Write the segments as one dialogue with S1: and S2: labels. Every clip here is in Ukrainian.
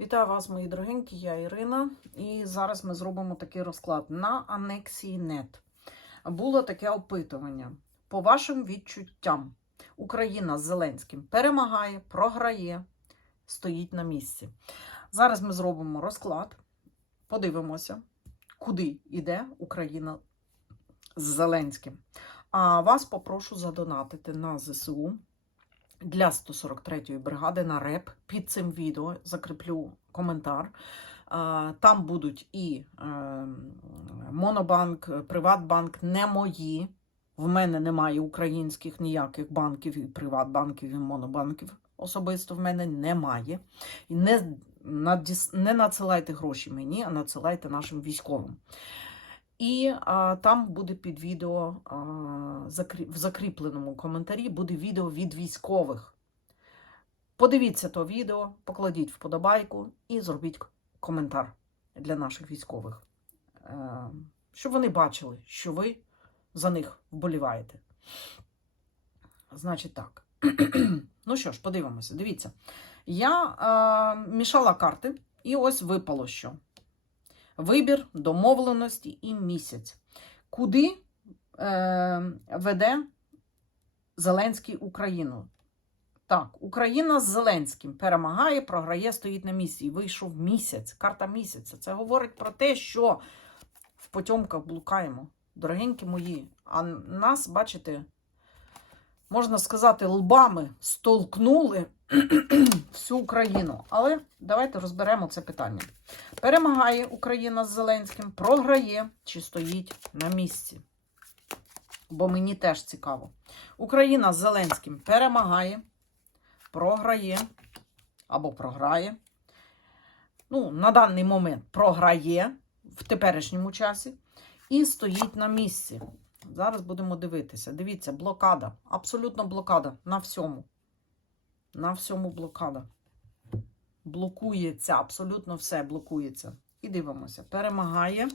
S1: Вітаю вас, мої дорогенькі, я Ірина. І зараз ми зробимо такий розклад на анексії НЕТ. Було таке опитування. По вашим відчуттям, Україна з Зеленським перемагає, програє, стоїть на місці. Зараз ми зробимо розклад, подивимося, куди йде Україна з Зеленським. А вас попрошу задонатити на ЗСУ для 143-ї бригади на РЕП. Під цим відео закріплю коментар. Там будуть і е, Монобанк, Приватбанк, не мої. В мене немає українських ніяких банків, і Приватбанків, і Монобанків. Особисто в мене немає. І не, не надсилайте гроші мені, а надсилайте нашим військовим. І а, там буде під відео а, в закріпленому коментарі буде відео від військових. Подивіться то відео, покладіть вподобайку і зробіть коментар для наших військових, е, щоб вони бачили, що ви за них вболіваєте. Значить так. ну що ж, подивимося. Дивіться. Я е, мішала карти, і ось випало що. Вибір, домовленості і місяць. Куди е, веде Зеленський Україну? Так, Україна з Зеленським перемагає, програє, стоїть на місці. Вийшов місяць, карта місяця. Це говорить про те, що в потьомках блукаємо. Дорогенькі мої. А нас, бачите, можна сказати, лбами столкнули всю Україну. Але давайте розберемо це питання. Перемагає Україна з Зеленським, програє чи стоїть на місці. Бо мені теж цікаво. Україна з Зеленським перемагає, програє або програє. Ну, на даний момент програє в теперішньому часі і стоїть на місці. Зараз будемо дивитися. Дивіться, блокада. Абсолютно блокада на всьому. На всьому блокада. Блокується, абсолютно все блокується. І дивимося. Перемагає.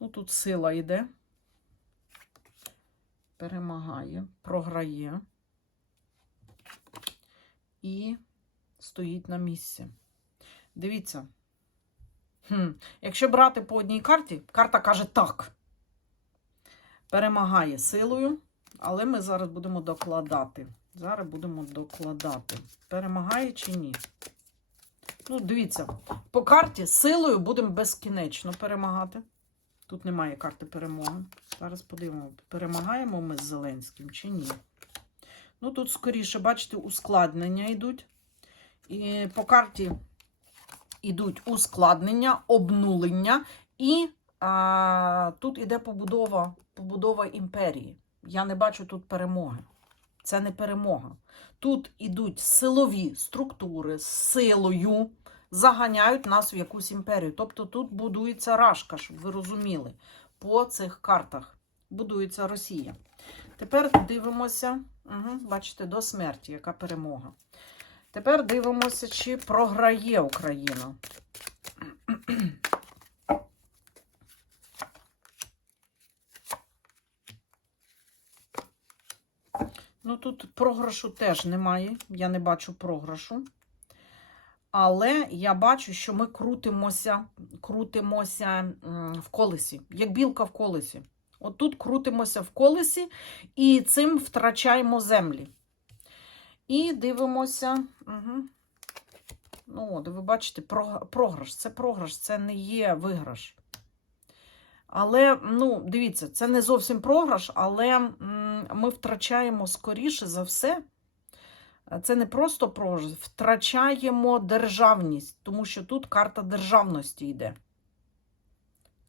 S1: Ну, тут сила йде. Перемагає, програє. І стоїть на місці. Дивіться. Хм. Якщо брати по одній карті, карта каже так. Перемагає силою, але ми зараз будемо докладати. Зараз будемо докладати. Перемагає чи ні? Ну, дивіться, по карті силою будемо безкінечно перемагати. Тут немає карти перемоги. Зараз подивимо, перемагаємо ми з Зеленським чи ні. Ну, тут скоріше, бачите, ускладнення йдуть. І по карті йдуть ускладнення, обнулення, і а, тут іде побудова, побудова імперії. Я не бачу тут перемоги. Це не перемога. Тут ідуть силові структури з силою, заганяють нас в якусь імперію. Тобто тут будується рашка, щоб ви розуміли. По цих картах будується Росія. Тепер дивимося, угу, бачите, до смерті, яка перемога. Тепер дивимося, чи програє Україна. Ну, тут програшу теж немає. Я не бачу програшу. Але я бачу, що ми крутимося, крутимося в колесі, як білка в колесі. От тут крутимося в колесі і цим втрачаємо землі. І дивимося. Угу. Ну, от, ви бачите, програш. Це програш, це не є виграш. Але, ну, дивіться, це не зовсім програш, але ми втрачаємо скоріше за все. Це не просто програш, втрачаємо державність, тому що тут карта державності йде.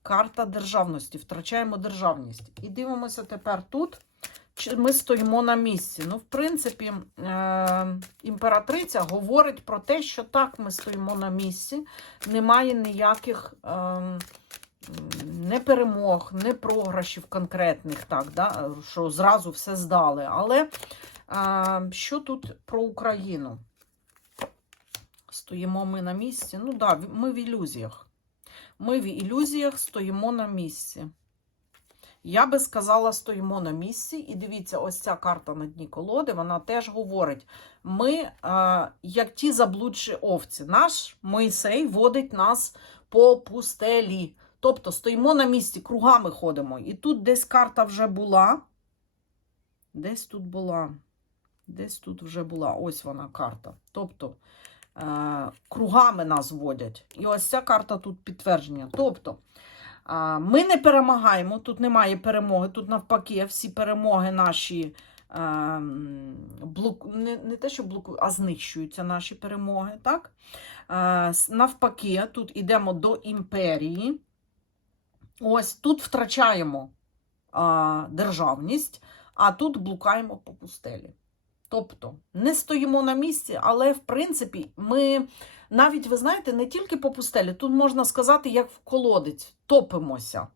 S1: Карта державності, втрачаємо державність. І дивимося тепер тут, чи ми стоїмо на місці. Ну, в принципі, е- імператриця говорить про те, що так, ми стоїмо на місці, немає ніяких. Е- не перемог, не програшів конкретних, так, да, що зразу все здали. Але а, що тут про Україну? Стоїмо ми на місці. Ну так, да, ми в ілюзіях. Ми в ілюзіях стоїмо на місці. Я би сказала, стоїмо на місці. І дивіться, ось ця карта на дні колоди, вона теж говорить: ми, е, як ті заблудші овці, наш Мойсей водить нас по пустелі. Тобто стоїмо на місці, кругами ходимо. І тут десь карта вже була. Десь тут була. Десь тут вже була. Ось вона карта. Тобто е, кругами нас водять. І ось ця карта тут підтвердження. Тобто. А, Ми не перемагаємо, тут немає перемоги, тут навпаки, всі перемоги наші е, блок... не, не те, що блокують, а знищуються наші перемоги. Так? Е, навпаки, тут йдемо до імперії. Ось тут втрачаємо а, державність, а тут блукаємо по пустелі. Тобто не стоїмо на місці, але в принципі ми навіть, ви знаєте, не тільки по пустелі, тут можна сказати, як в колодець, топимося.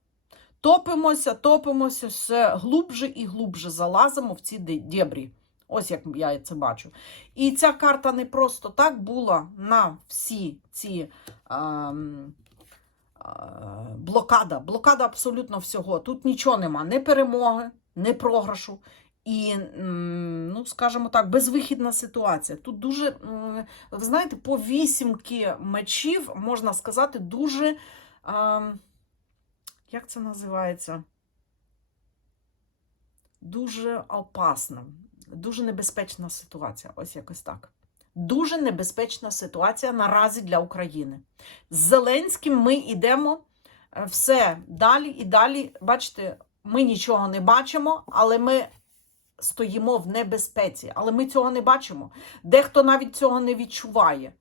S1: Топимося, топимося, все глубже і глубже залазимо в ці де- дебрі. Ось як я це бачу. І ця карта не просто так була на всі ці е, блокада. Блокада абсолютно всього. Тут нічого нема, ні перемоги, ні програшу. І, ну, скажімо так, безвихідна ситуація. Тут дуже, ви знаєте, по вісімки мечів, можна сказати, дуже, ем, як це називається? Дуже опасна, дуже небезпечна ситуація. Ось якось так. Дуже небезпечна ситуація наразі для України. З Зеленським ми йдемо е, все далі і далі. Бачите, ми нічого не бачимо, але ми стоїмо в небезпеці. Але ми цього не бачимо. Дехто навіть цього не відчуває.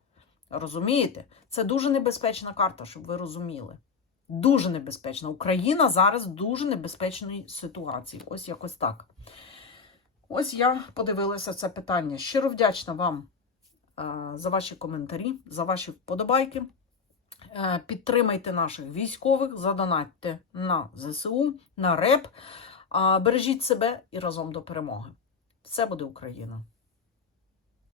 S1: Розумієте? Це дуже небезпечна карта, щоб ви розуміли. Дуже небезпечна. Україна зараз в дуже небезпечній ситуації. Ось якось так. Ось я подивилася це питання. Щиро вдячна вам за ваші коментарі, за ваші вподобайки. Е, Підтримайте наших військових, задонатьте на ЗСУ, на РЕП. Бережіть себе і разом до перемоги. Все буде Україна!